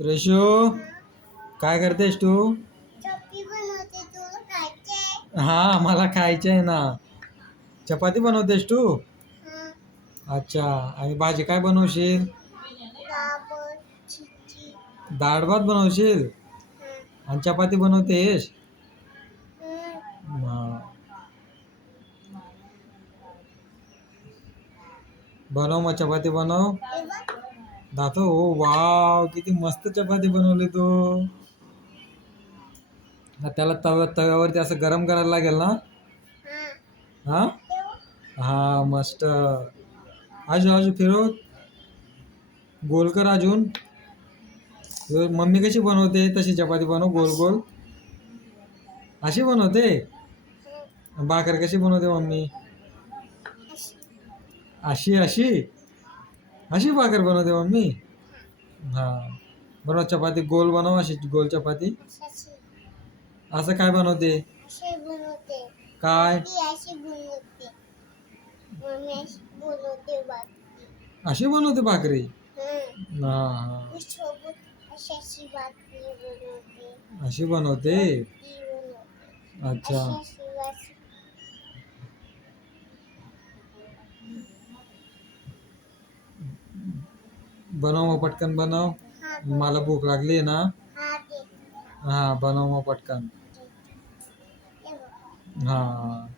त्रिशू, काय करतेस तू? चपाती बनवते. तुला खायचे? हा, मला खायचे आहे ना. चपाती बनवतेस तू? हा. अच्छा. आणि भाजी काय बनवशील? डाळ, चिची. डाळ भात बनवशील हा. आणि चपाती बनवतेस? हम्म. हा. बनव मग, चपाती बनव. हे बघ. दाखव. हो, वाव, किती मस्त चपाती बनवली तू. त्याला तव्यावरती असं गरम करायला लागेल ना? हा. हा. ठेव. हा, मस्त. आजू आजू फिरव. गोल कर अजून. मम्मी कशी बनवते तशी चपाती बनव, गोल गोल. अशी बनवते? भाकर कशी बनवते मम्मी? अशी. अशी अशी अशी भाकर बनवते मम्मी? हा. बनव चपाती, गोल बनव, अशी गोल चपाती. अशी. असं काय बनवते? अशी बनवते. काय? ती अशी बनवते. मम्मी अशी बनवते बाकी. अशी बनवते भाकरी? हम्म. हा हा. मी सोबत अशी बाकी बनवते. अशी बनवते? ती बनवते. अच्छा. अशी. बनव मग, पटकन बनव. हा. मला भूक लागली ना. हा दे. हा, बनव मग पटकन. हे बघ. हा.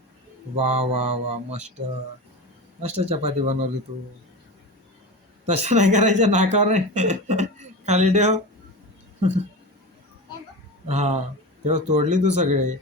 वा वा वा, मस्त. मस्त चपाती बनवली तू. तसं नाही करायचं, नाकावर नाही. खाली ठेव. हे बघ. हा. तेव्हा तोडली तू सगळे.